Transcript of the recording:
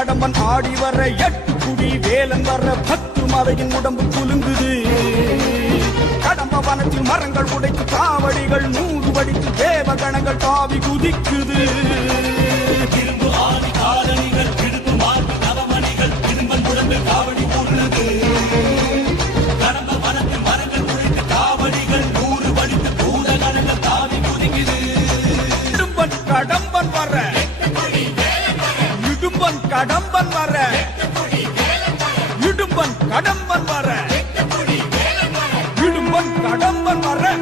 கடம்பன் ஆடி வர எட்டு குடி வேலன் வர பத்து மலையின் உடம்பு குலுங்குது. கடம்ப வனத்தில் மரங்கள் உடைத்து காவடிகள் நூறு வடித்து தேவகணங்கள் தாவி குதிக்குது. இரும்பு ஆணி காலணிகள் இடுப்பு மார்பு நவமணிகள் இரும்பன் உடம்பில் காவடி போடுறது கடம்பன் வனத்தில் இடும்பன் கடம்பன் வர. இடும்பன் கடம்பன் வர. இடும்பன் கடம்பன் வர.